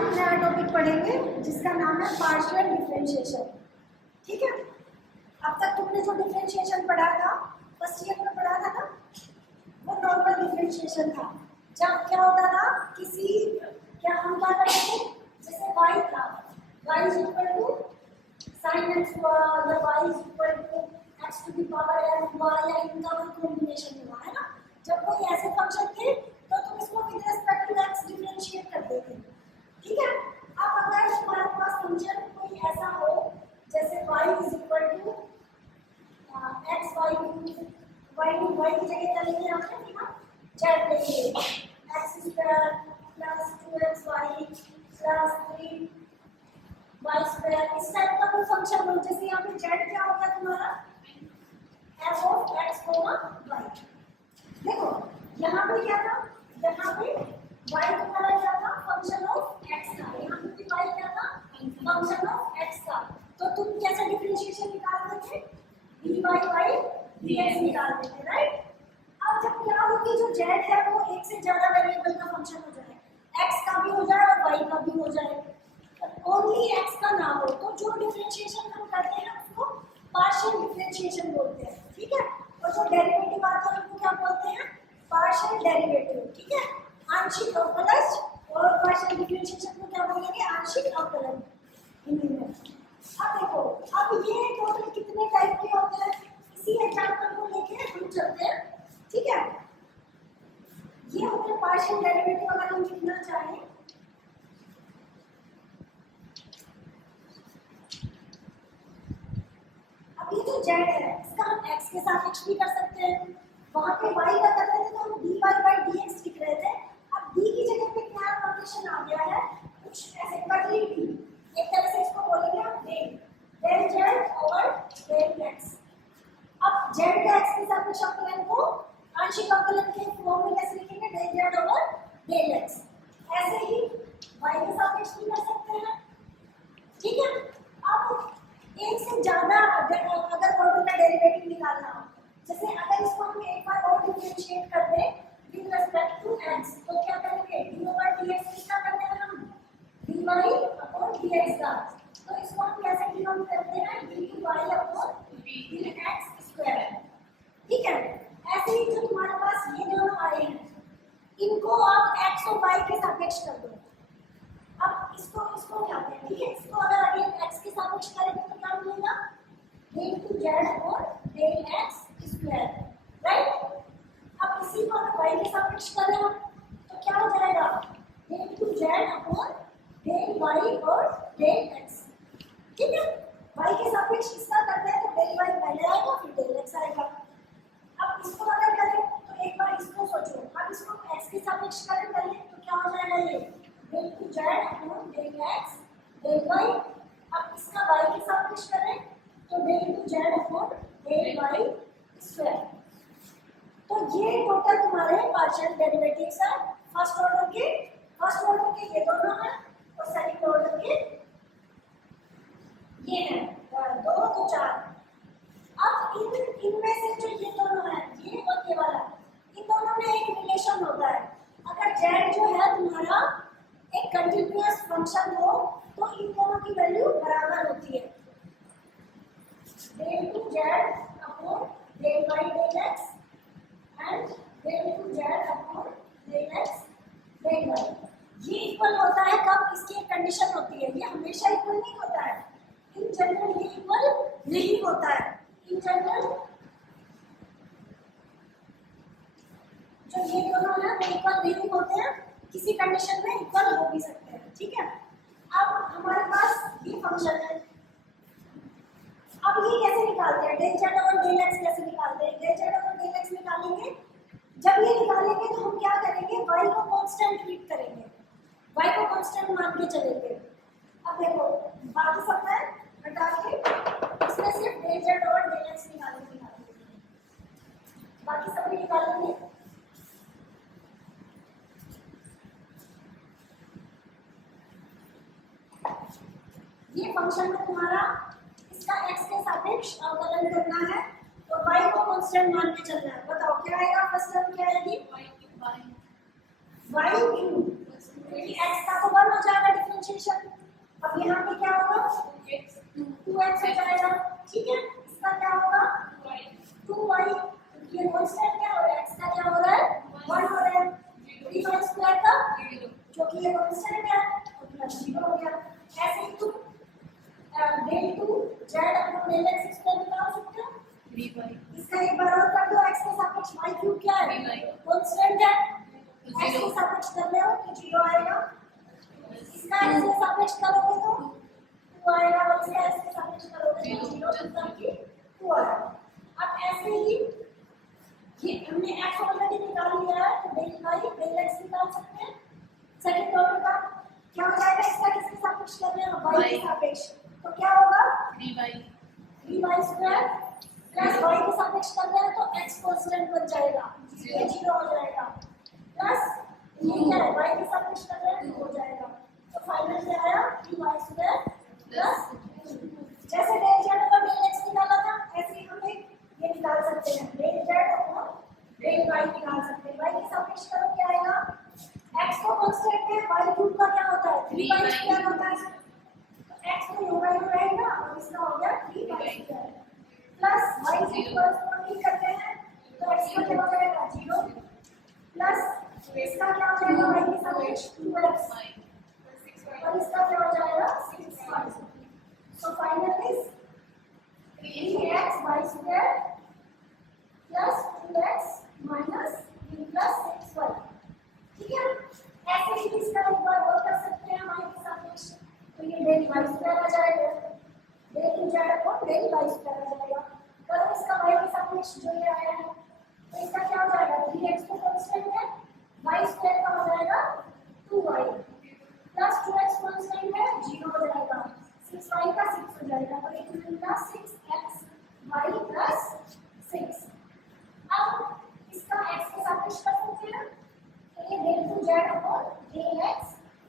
हम नया टॉपिक पढ़ेंगे जिसका नाम है पार्शियल डिफरेंशिएशन। ठीक है, अब तक तुमने जो डिफरेंशिएशन पढ़ा था फर्स्ट ईयर में पढ़ा था ना, वो नॉर्मल डिफरेंशिएशन था। जब क्या होता था क्या हम क्या करते थे, जैसे y था, y is equal to sin x हुआ या y is equal to x to the power n हुआ या इनका कोई कॉम्बिनेशन हुआ, है ना। जब कोई ऐसे फंक्शन थे तो तुम इसको with respect to x differentiate करते थे। ठीक है, अब अगर तुम्हारे पास फंक्शन कोई ऐसा हो जैसे y is equal to x y की जगह क्या लेंगे यहाँ पे ना, z लेंगे, x square plus 2xy plus 3y square, इस टाइप का कोई फंक्शन हो। जैसे यहाँ पे z क्या होगा तुम्हारा f ऑफ x, y। देखो यहाँ पे क्या था, यहाँ पे y तुम्हारा क्या था, फंक्शन ऑफ x था, यहाँ पे भी y क्या था, फंक्शन ऑफ x था। तो तुम कैसे डिफरेंशिएशन निकालते थे, dy बाई dx निकालते थे, राइट। अब जब क्या हो कि जो z है वो एक से ज्यादा वेरिएबल का फंक्शन हो जाए, x का भी हो जाए और y का भी हो जाए, ओनली x का ना हो, तो जो डिफरेंशिएशन हम करते हैं उसको पार्शियल डिफरेंशिएशन बोलते हैं। ठीक है, और जो डेरिवेटिव आता है उनको क्या बोलते हैं, पार्शियल डेरिवेटिव। ठीक है, आंशिक अवकलज, और पार्शियल डिफरेंशिएशन को क्या बोलेंगे, आंशिक अवकलन हिंदी में। अब देखो, अब ये टोटल कितने टाइप के होते हैं, इसी एग्जांपल को लेके हम चलते हैं। ठीक है, ये होते हैं पार्शियल डेरिवेटिव। अगर हम लिखना चाहें ये जो z है इसका हम x के सापेक्ष भी कर सकते हैं, वहां पे y का कर रहे थे तो हम dy बाई dx लिख रहे थे। अब d की जगह पे क्या नोटेशन आ गया है, कुछ ऐसे बदली थी, एक तरह से इसको बोलेंगे हम del z over del x। अब z का x के सापेक्ष अवकलन को आंशिक अवकलन के फॉर्म में कैसे लिखेंगे, del z over del x। ऐसे ही y के सापेक्ष भी कर सकते हैं। ठीक है, अब एक से ज्यादा अगर ऑर्डर का डेरिवेटिव निकालना हो, जैसे अगर इसको हम एक बार और डिफरेंशिएट कर दें विद रिस्पेक्ट टू x, तो क्या करेंगे, d ओवर dx किसका करते हैं हम, dy अपॉन dx का। तो इसको हम कैसे डिनोट करते हैं, dy अपॉन dx स्क्वायर। ठीक है, ऐसे ही जो तुम्हारे पास ये दोनों आए हैं इनको आप x और y के सापेक्ष कर दो। अब इसको क्या कहते हैं, ठीक है, इसको अगर अगेन x के सापेक्ष करेंगे तो क्या मिलेगा, del two z upon del x square, right. अब इसी को अगर y के सापेक्ष करें तो क्या हो जाएगा, del two z upon del y और डेल x। ठीक है, y के सापेक्ष इसका करते हैं तो डेल y पहले आएगा फिर डेल x आएगा। अब इसको अगर करें तो एक बार इसको सोचो, अब इसको x के सापेक्ष करें पहले तो क्या हो जाएगा, ये del two z upon del x del y। अब इसका y के सापेक्ष करें तो del two z upon del y square. तो ये टोटल तुम्हारे पार्शियल डेरिवेटिव्स हैं फर्स्ट ऑर्डर के ये दोनों हैं, और सेकंड ऑर्डर के ये हैं, 2 तो 4। अब इनमें से जो ये दोनों हैं, ये और ये वाला, इन दोनों में एक रिलेशन होता है। अगर z जो है तुम्हारा एक कंटिन्यूअस फंक्शन हो तो इन दोनों की वैल्यू बराबर होती है, del two z upon del y del x and del two z upon del x del y। ये इक्वल होता है कब, इसकी एक कंडीशन होती है, ये हमेशा इक्वल नहीं होता है, इन जनरल ये इक्वल नहीं होता है। इन जनरल जो ये दोनों हैं वो इक्वल नहीं होते हैं, किसी कंडीशन में इक्वल हो भी सकते हैं। ठीक है, अब हमारे पास ये फंक्शन है, अब ये कैसे निकालते हैं, del z over del x कैसे निकालते हैं, del z over del x निकालेंगे। जब ये निकालेंगे तो हम क्या करेंगे, y को कांस्टेंट ट्रीट करेंगे, y को कांस्टेंट मान के चलेंगे। अब देखो बाकी सब है हटा के इसमें सिर्फ del z over del x निकालेंगे, बाकी सब भी निकालेंगे। ये फंक्शन में तुम्हारा इसका x के सापेक्ष अवकलन करना है और y को कांस्टेंट मान के चलना है। बताओ क्या आएगा, फर्स्ट टर्म क्या आएगी, y क्योंकि x का तो 1 हो जाएगा डिफरेंशिएट ठीक है, इसका क्या होगा 2y, ये कांस्टेंट क्या हो रहा है, x का क्या हो रहा है 1 हो रहा है, 3y स्क्वायर का क्योंकि ये कांस्टेंट है तो प्लस 0 हो गया। ऐसे ही तुम del 2 z upon del x square निकाल सकते हो। इसका एक बार और कर दो, x के सापेक्ष y क्यूब क्या है कांस्टेंट है, x के सापेक्ष कर रहे हो तो 0 आएगा, इसका x के सापेक्ष करोगे तो 2 आएगा और इसका x के सापेक्ष करोगे तो 0 मतलब कि 2 आएगा। अब ऐसे ही ये हमने x ऑलरेडी निकाल लिया है तो del y del x निकाल सकते हैं। सेकंड ऑर्डर का क्या हो जाएगा, इसका किसके सापेक्ष कर रहे हैं y के सापेक्ष, तो क्या होगा 3y स्क्वायर प्लस y के सापेक्ष कर रहे हैं तो x कांस्टेंट बन जाएगा, ये 0 हो जाएगा, प्लस ये क्या है y के सापेक्ष कर रहे हैं 2 हो जाएगा, तो फाइनल क्या आया 3y स्क्वायर प्लस जैसे del z और del x निकाला था ऐसे ही हम ये निकाल सकते हैं, del z और del y निकाल सकते हैं। y के सापेक्ष करो क्या आएगा, x तो कांस्टेंट है, y क्यूब का क्या होता है 3y स्क्वायर होता है, तो x तो होगा ही रहेगा और इसका हो गया 3y स्क्वायर प्लस y से कॉरस्पॉन्डिंग करते हैं तो x का क्या हो जाएगा 0 प्लस इसका क्या हो जाएगा y के सापेक्ष 2x और इसका क्या हो जाएगा 6y, so final is 3xy square plus 2x minus 3 plus 6y, ठीक है। ऐसे ही इसका एक बार और कर सकते हैं y के सापेक्ष, तो ये del y स्क्वायर आ जाएगा, del z upon del y square आ जाएगा, करो इसका y के सापेक्ष जो ये आया है तो इसका क्या हो जाएगा 3x तो कांस्टेंट है, y स्क्वायर का हो जाएगा 2y प्लस 2x कांस्टेंट है 0 हो जाएगा, 6y का 6 हो जाएगा, तो एक मिलेगा 6xy प्लस 6। अब इसका x के सापेक्ष कर सकते हैं तो ये del 2z upon del x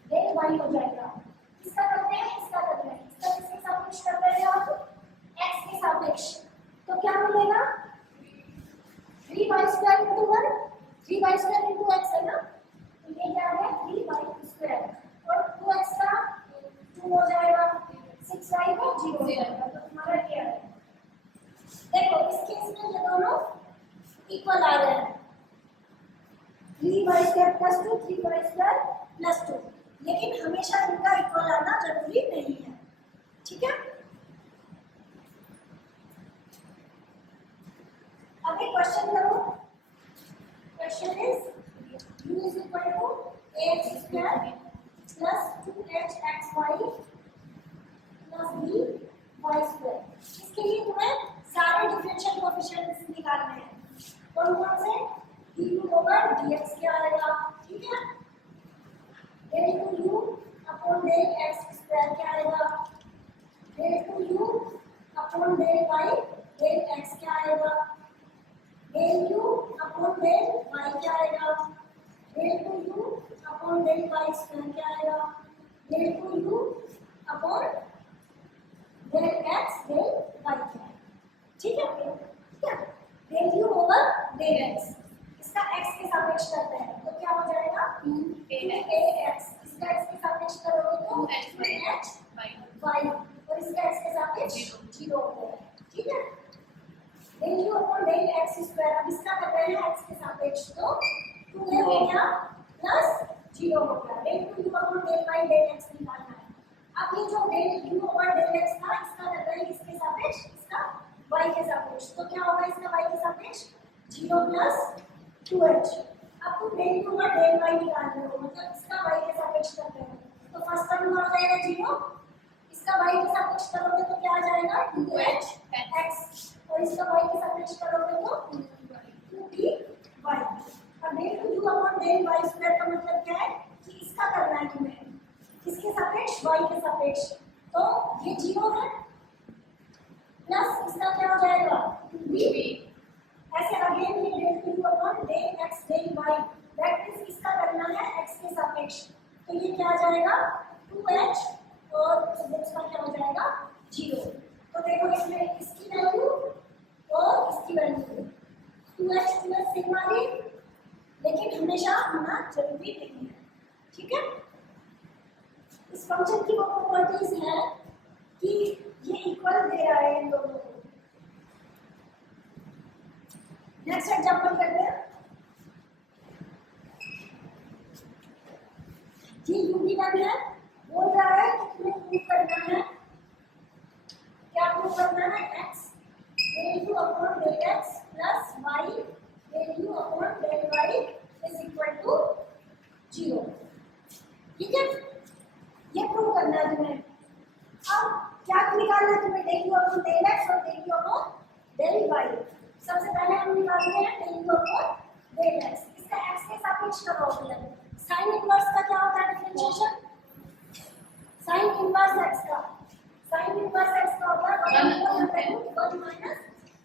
del y हो जाएगा, इसका करते हैं इसका करते हैं, इसका किसके सापेक्ष कर रहे हैं आप x के सापेक्ष, तो क्या मिलेगा 3y square into 1, 3y square into x है ना, तो ये क्या है 3y स्क्वायर और 2x का 2 हो जाएगा, 6y का 0 हो जाएगा, तो तुम्हारा क्या है, देखो इस केस में ये दोनों इक्वल आ रहे हैं 3y square plus 2 3y square plus 2, लेकिन हमेशा इनका इक्वल आना जरूरी नहीं है, ठीक है। अब एक क्वेश्चन करो, question is u is equal to ax square plus 2hxy plus by square, इसके लिए तुम्हें सारे डिफरेंशियल कोएफिशिएंट्स निकालने हैं, कौन कौन से du ओवर dx क्या आएगा, ठीक है, del 2u upon del x square क्या आएगा, del 2u upon del y del x क्या आएगा, del u upon del y क्या आएगा, del 2u upon del y square क्या आएगा, del 2u upon del x del y क्या है, ठीक है, ठीक है, del u over del x, इसका x के सापेक्ष करते हैं तो क्या हो जाएगा 2ax, इसका x के सापेक्ष करोगे तो 2hy और इसका x के सापेक्ष 0 हो गया, ठीक है, del u upon del x square, अब इसका कर रहे हैं x के सापेक्ष तो 2a हो गया प्लस 0 हो गया, del 2u upon del y del x निकालना है, अब ये जो del u over del x था इसका कर रहे हैं इसके सापेक्ष, इसका y के सापेक्ष, तो क्या होगा इसका y के सापेक्ष 0 प्लस 2h, अब तुम del u over del y निकाल रहे हो, मतलब इसका y के सापेक्ष कर रहे हो, तो फर्स्ट टर्म हो जाएगा 0, इसका y के सापेक्ष करोगे तो क्या आ जाएगा 2hx और इसका y के सापेक्ष करोगे तो 2ty, और del 2u upon del y square का मतलब क्या है कि इसका करना है तुम्हें किसके सापेक्ष y के सापेक्ष, तो ये 0 है प्लस इसका क्या हो जाएगा 2v, ऐसे अगेन ये del 2u upon del x del y, that means इसका करना है x के सापेक्ष, तो ये क्या आ जाएगा 2h और इसका क्या हो जाएगा 0, तो देखो इसमें इसकी वैल्यू और इसकी वैल्यू 2h 2h सिग्मा ली, लेकिन हमेशा होना जरूरी नहीं है, ठीक है। इस फंक्शन की वो प्रॉपर्टीज है कि ये इक्वल दे रहा है इन दोनों को, नेक्स्ट एग्जांपल करते हैं। जी यूनिवन है, बोल रहा है कि तुम्हें प्रूव करना है, क्या प्रूव करना है, x del u upon del x plus y del u upon del y is equal to 0। ठीक है, ये प्रूव करना है तुम्हें। अब क्या निकालना है तुम्हें, del u upon del x और del u upon del y। सबसे पहले हम निकालते हैं del u upon del x। इसका x के सापेक्ष का प्रॉब्लम है। साइन इनवर्स का क्या होता है डिफरेंशिएशन, साइन इनवर्स x का, साइन इनवर्स x का होता है 1 माइनस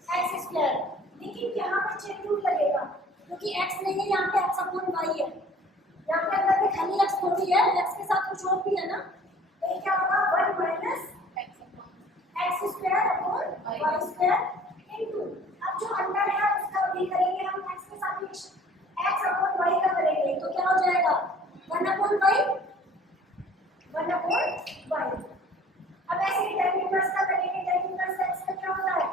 एक्स स्क्वायर। लेकिन यहाँ पे चेन रूल लगेगा क्योंकि x नहीं है, यहाँ पे x अपॉन y है, यहाँ पे अगर मैं खाली x थोड़ी है, x के साथ कुछ और भी है ना, तो ये क्या होगा 1 minus x square upon y square into, अब जो अंदर है उसका भी करेंगे हम x के सापेक्ष, x अपॉन y का करेंगे तो क्या हो जाएगा 1 अपॉन y, 1 अपॉन y। अब ऐसे ही tan इनवर्स का करेंगे, tan इनवर्स x का क्या होता है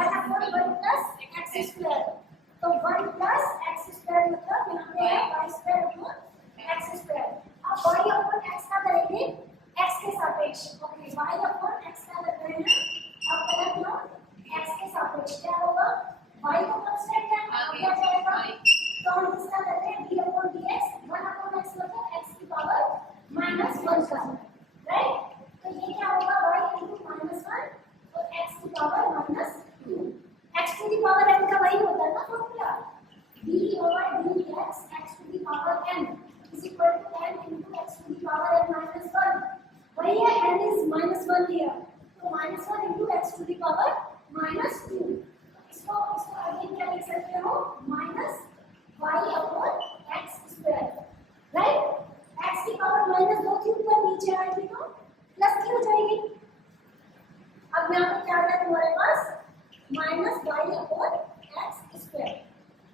1 अपॉन 1 प्लस एक्स स्क्वायर, तो 1 प्लस एक्स स्क्वायर मतलब यहाँ पे है y square upon x square. अब y अपॉन x का करेंगे x के सापेक्ष, ओके y अपॉन x का कर रहे हैं, अब करें क्यों x के सापेक्ष, क्या होगा y तो कांस्टेंट है, अब क्या जाएगा, तो हम इसका करते हैं d upon dx, 1 upon x मतलब x की पावर -1 का, राइट। तो ये क्या होगा y into -1 और x की power -2, x to the power n का वही होता है ना formula, d over dx x to the power n is equal to n into x to the power n minus 1, वही है n is -1 here, तो -1 into x to the power -2, इसको again क्या लिख सकते हो minus y upon x square, right. x की power -2 की ऊपर नीचे आएगी तो प्लस की हो जाएगी। अब यहाँ पे क्या आ गया तुम्हारे पास minus y upon x square.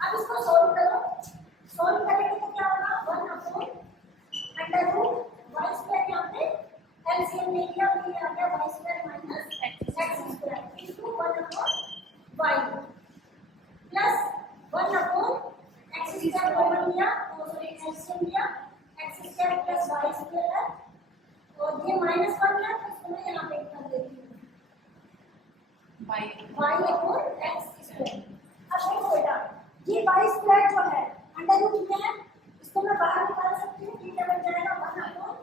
अब इसको सॉल्व करो, सॉल्व करेंगे तो क्या होगा 1 upon under root y square, यहाँ पे एलसीएम ले लिया तो ये आ गया y square minus x square into 1 upon y plus 1 upon x square common लिया तो सॉरी एलसीएम लिया x square plus y square है और ये -1 है तो इसको मैं यहाँ पे कर देती हूँ y अपॉन x स्क्वायर। अब देखो बेटा ये y स्क्वायर जो है अंडर रूट में है, इसको मैं बाहर निकाल सकती हूँ, ये क्या बन जाएगा 1 upon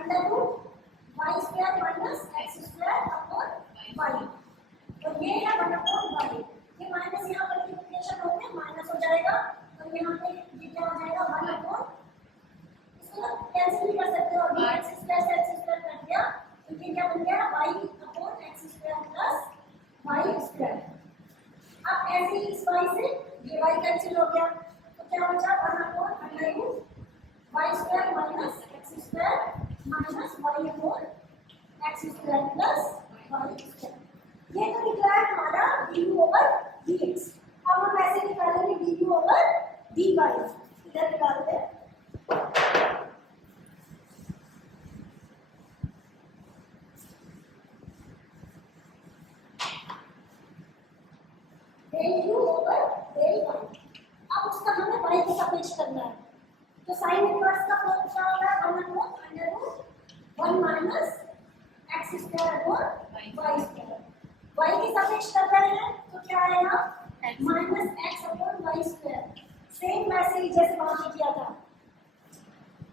under root y square minus x square upon y, और ये है 1 अपॉन y, ये माइनस यहाँ मल्टीप्लिकेशन होकर माइनस हो जाएगा और यहाँ पे ये क्या हो जाएगा 1 अपॉन, इसको ना कैंसिल भी कर सकते हो, अभी x स्क्वायर से x स्क्वायर कट गया तो ये क्या बन गया y upon x square plus y square. अब ऐसे ही इस y से ये y कैंसिल हो गया तो क्या बचा 1 upon under root y square minus x square minus y upon x square plus y square. ये तो निकला है हमारा du ओवर dx। अब हम ऐसे निकालेंगे du ओवर dy, इधर निकालते हैं del u over del y। अब उसका हमें y के सापेक्ष करना है, तो साइन इनवर्स का फॉर्म क्या होगा 1 upon under root 1 minus x square upon y square, y के सापेक्ष कर रहे हैं तो क्या आएगा minus x upon y square, same वैसे ही जैसे वहां पे किया था,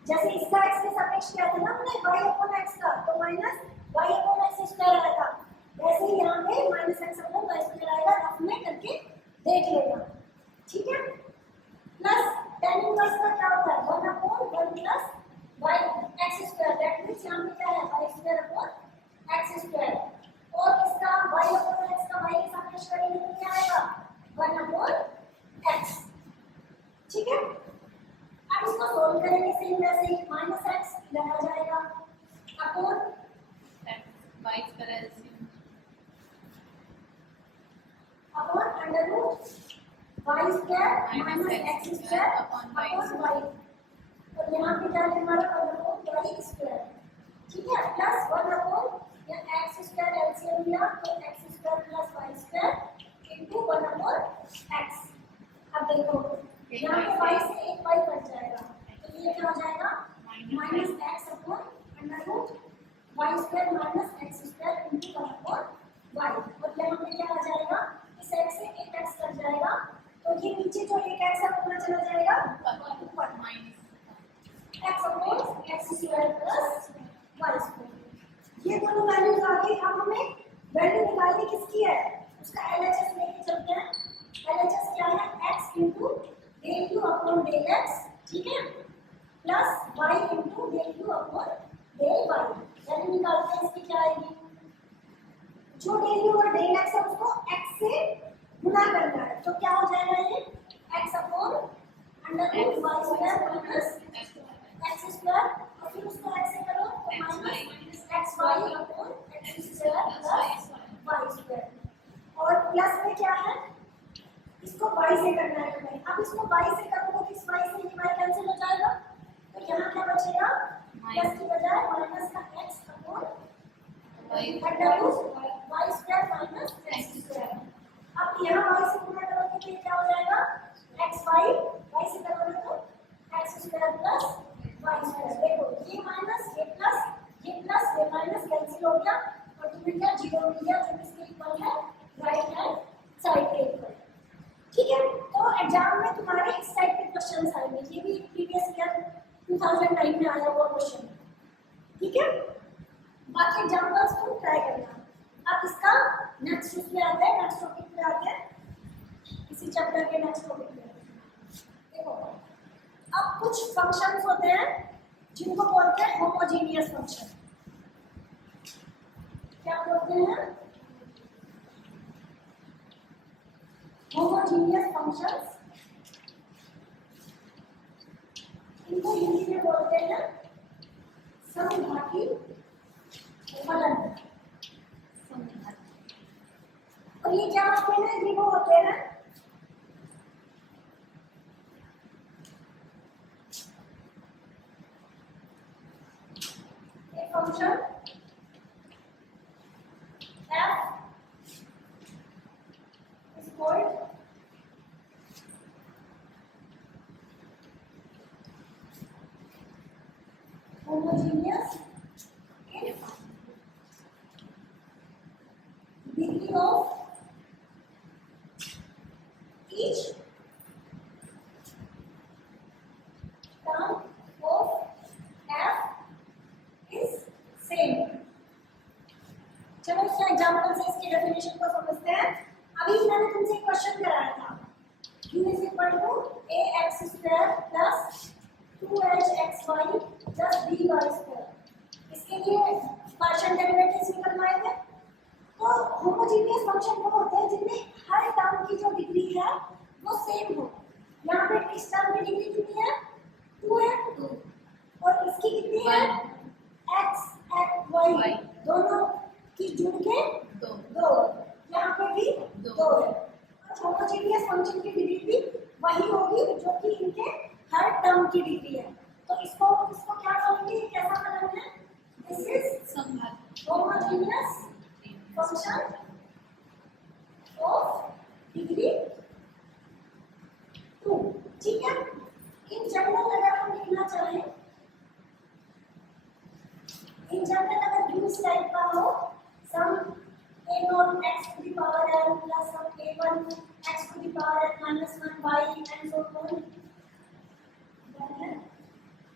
जैसे इसका x के सापेक्ष किया था ना हमने y अपॉन x का, तो minus y upon x square आएगा, वैसे ही यहाँ पे minus x upon y square आएगा, रफ में करके देख लेना, ठीक है। प्लस tan इनवर्स का क्या होता है 1 upon 1 plus y x square, that means यहाँ पे क्या है y square upon x square, और इसका y अपॉन x का y के सापेक्ष करेंगे तो क्या आएगा 1 अपॉन x, ठीक है। अब इसको सोल्व करेंगे सेम वैसे ही माइनस x इधर आ जाएगा upon y square upon under root y square minus x square upon y, और यहाँ पे क्या है हमारा अपॉन y स्क्वायर, ठीक है, प्लस 1 अपॉन या x स्क्वायर एलसीएम लिया तो x square plus y square into 1 upon x, y square minus x square into 1/y। और यहाँ पे क्या आ जाएगा, इस x से एक x कट जाएगा, तो ये नीचे जो एक x है वो कहाँ चला जाएगा, ऊपर x upon x square plus y square. ये दोनों वैल्यूज आ गई। अब हमें वैल्यू निकालनी किसकी है, उसका LHS लेके चलते हैं। LHS क्या है, x into del u upon del x, ठीक है, plus y into del u upon del y. Value निकालते हैं, इसकी क्या आएगी, जो डेल यू और डेल एक्स है उसको x से गुणा करना है, तो क्या हो जाएगा ये x upon under root y square minus x square, और फिर उसको x से करो तो minus x y upon x square plus y square. और प्लस में क्या है, इसको y से करना है हमें। अब इसको y से करोगे तो इस y से ये y कैंसिल हो जाएगा, तो यहाँ क्या बचेगा, प्लस की बजाय माइनस का x upon under root y square minus x square. अब यहाँ y से गुणा करोगे तो ये क्या हो जाएगा, एक्स वाई, y से करोगे तो x square plus y square. देखो ये माइनस ये माइनस कैंसिल हो गया, और तुम्हें क्या 0 मिल गया, जो इसके इक्वल है राइट हैंड साइड के इक्वल। ठीक है, तो एग्जाम में तुम्हारे इस टाइप के क्वेश्चंस आएंगे, ये भी प्रीवियस ईयर 2009 में आया हुआ क्वेश्चन। ठीक है, बाकी एग्जांपल्स तुम ट्राई करना। अब इसका नेक्स्ट उसमें आते हैं, नेक्स्ट टॉपिक पे आते हैं, इसी चैप्टर के नेक्स्ट टॉपिक पे। देखो अब कुछ फंक्शंस होते हैं जिनको बोलते हैं होमोजेनियस फंक्शन। क्या बोलते हैं, होमोजेनियस फंक्शंस। इनको हिंदी में बोलते हैं समघाती फलन। और ये क्या होते हैं, ये वो होते हैं एक function f is called homogeneous if degree of each term of f is same। चलो इसका एग्जांपल से इसकी डेफिनेशन को समझते हैं। अभी मैंने तुमसे एक क्वेश्चन कराया था, q is equal to ax square plus 2hxy plus by square। इसके लिए पार्शियल डेरिवेटिव्स निकलवाए थे। तो होमोजेनियस फंक्शन वो होते हैं जिनमें हर टर्म की जो डिग्री है वो सेम हो। यहाँ पे इस टर्म की डिग्री कितनी है, 2 है, और इसकी कितनी है, x y दोनों की जुड़ के 2, यहाँ पे भी 2 है। और होमोजेनियस फंक्शन की डिग्री भी वही होगी जो कि इनके हर टर्म की डिग्री है। तो इसको क्या कहेंगे, ये कैसा फलन है, this is homogeneous function of degree 2। ठीक है, इन जनरल अगर हम लिखना चाहें, इन जनरल अगर व्यू इस टाइप का हो, सम a0 x to the power n plus some a1 x to the power n minus 1 y and so on, then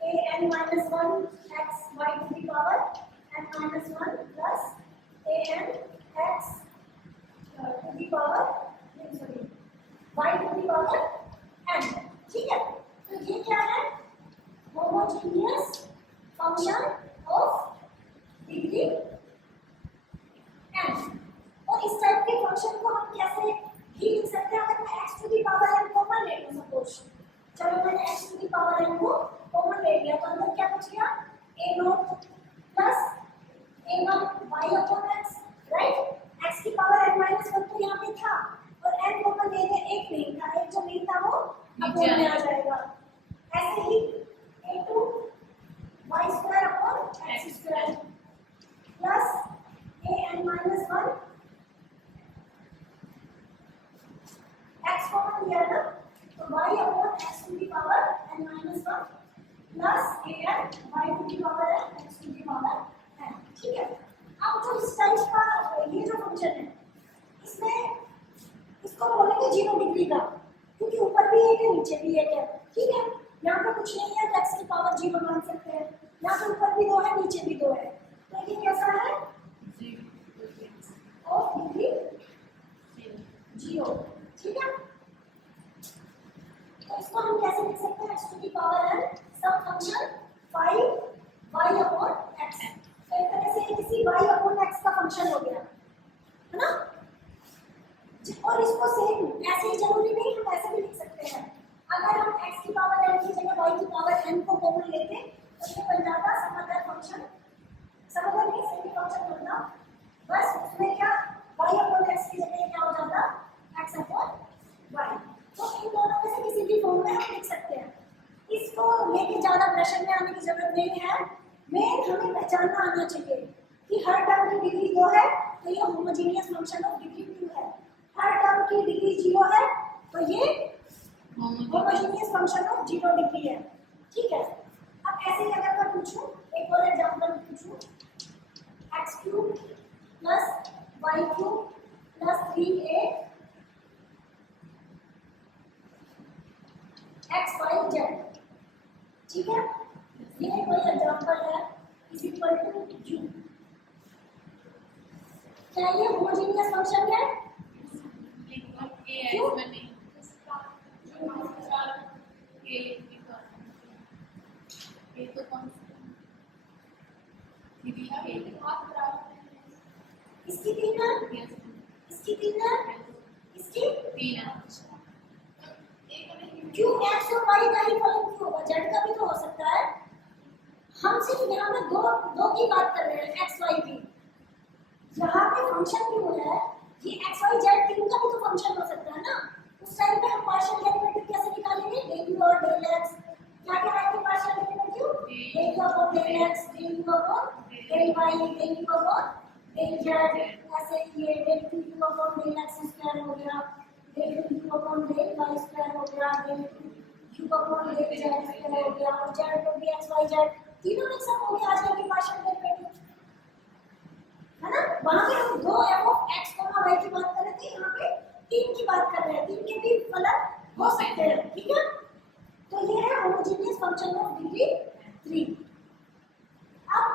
a n minus 1 x y to the power n minus 1 plus a n x to the power sorry y to the power n। ठीक है, तो ये क्या है, homogeneous function of degree n। और इस type के function को हम कैसे भी लिख सकते हैं, अगर मैं x to the power n common ले लूं, सपोज चलो मैंने x to the power n को कॉमन ले लिया, तो अंदर क्या बच गया, a0 plus a1 y upon x, right. x की पावर n माइनस 1 तो यहाँ पे था, और n कॉमन ले लिया, एक नहीं था, एक जो नहीं था वो अपॉन में आ जाएगा। ऐसे ही a2 y square upon x square plus an minus 1 x common लिया ना, तो y upon x to the power n minus 1 plus an y to the power n x to the power n। ठीक है। अब जो इस type का ये जो फंक्शन है इसमें इसको बोलेंगे 0 डिग्री का, क्योंकि ऊपर भी एक है नीचे भी एक है। ठीक है, यहाँ पे कुछ नहीं है तो x की पावर 0 मान सकते हैं। यहाँ पे ऊपर भी 2 है नीचे भी 2 है, तो ये कैसा है ऑफ डिग्री 0। ठीक है, तो इसको हम कैसे लिख सकते हैं, x to the power n सब फंक्शन 5y अपॉन x। तो एक तरह से ये किसी y अपॉन x का फंक्शन हो गया है ना। और इसको सेम ऐसे ही जरूरी नहीं, हम ऐसे भी लिख सकते हैं। अगर हम x की पावर n की जगह y की पावर n को कॉमन लेते तो ये बन जाता समांतर फंक्शन, समांतर नहीं सेमी फंक्शन बनता। बस उसमें क्या y अपॉन x की जगह क्या हो जाता x अपॉन y। तो इन दोनों में से किसी भी फॉर्म में हम लिख सकते हैं। इसको लेके ज्यादा प्रेशर में आने की जरूरत नहीं है। मेन हमें पहचानना आना चाहिए कि हर टर्म की डिग्री 2 है तो ये होमोजेनियस फंक्शन ऑफ डिग्री 2 है। हर टर्म की डिग्री 0 है तो ये होमोजेनियस फंक्शन ऑफ 0 डिग्री है। ठीक है, अब ऐसे ही अगर मैं पूछूं एक और एग्जांपल पूछूं, x³ plus y³ plus 3a xyz। ठीक है, ये कोई एग्जांपल है इज इक्वल टू u। क्या ये होमोजेनियस फंक्शन है? क्यों? इसकी 3 है, इसकी 3 है, इसकी क्यों x और y का ही फलन क्यों होगा, z का भी तो हो सकता है। हम सिर्फ यहाँ पे दो की बात कर रहे हैं x y की। यहाँ पे फंक्शन क्यों है, ये x y z 3 का भी तो फंक्शन हो सकता है ना। उस टाइम पे हम पार्शियल डेरिवेटिव कैसे निकालेंगे, del u और del x। क्या क्या आएंगे partial derivative, del u upon del x, del u upon del y, del u upon del z। ऐसे ये del 2u upon del x square हो गया, del 2u upon del y square हो गया, del 2u upon del z square हो गया, और z पर भी x y z तीनों मिक्सअप हो गया आजकल के पार्शियल डेरिवेटिव है ना। वहां पे हम 2 f ऑफ x, y की बात कर रहे थे, यहाँ पे 3 की बात कर रहे हैं। 3 के भी फलन हो सकते हैं। ठीक है, तो ये है होमोजेनियस फंक्शन ऑफ डिग्री 3। अब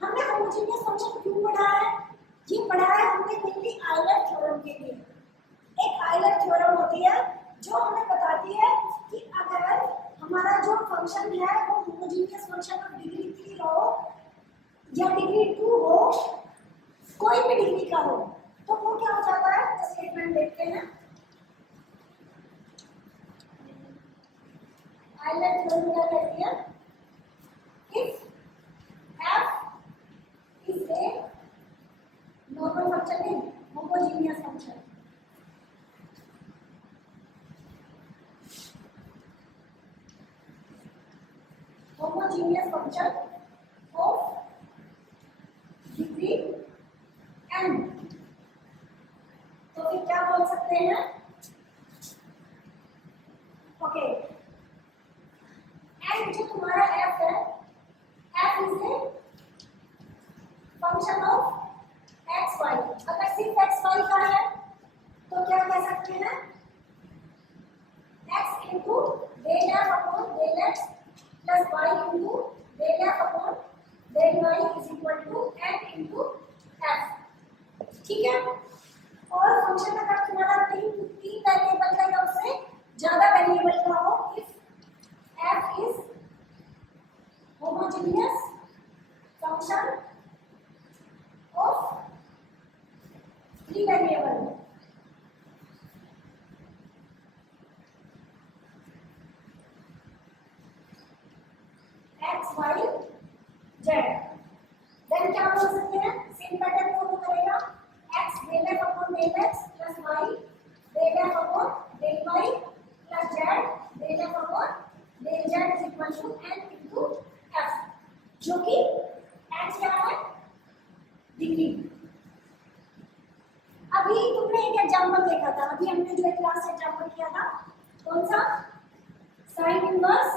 हमने होमोजेनियस फंक्शन क्यों पढ़ा है, ये पढ़ा है हमने मेनली आयलर थ्योरम के लिए। एक आयलर थ्योरम होती है जो हमें बताती है कि अगर हमारा जो फंक्शन है वो होमोजेनियस फंक्शन ऑफ डिग्री 3 हो या डिग्री 2 हो, कोई भी डिग्री का हो, तो वो क्या हो जाता है, तो स्टेटमेंट देखते हैं। आयलर थ्योरम क्या कहती है, if f is a normal function in homogeneous function, homogeneous function of degree n, तो फिर क्या बोल सकते हैं, ओके n जो तुम्हारा f है, f is a function of x y। अगर सिर्फ x y का है तो क्या कह सकते हैं, x into del f upon del x plus y into del f upon del y is equal to n into f। ठीक है, और फंक्शन अगर तुम्हारा तीन वेरिएबल का या उससे ज्यादा वेरिएबल का हो, if f is homogeneous function of 3 variable, x y z, then क्या बोल सकते हैं, सेम पैटर्न फॉलो करेगा, x del f upon del x plus y del f upon del y plus z del f upon del z is equal to n into f, जो कि n क्या है, degree. अभी तुमने एक example देखा था, अभी हमने जो क्लास एग्जांपल किया था, कौन सा, sin inverse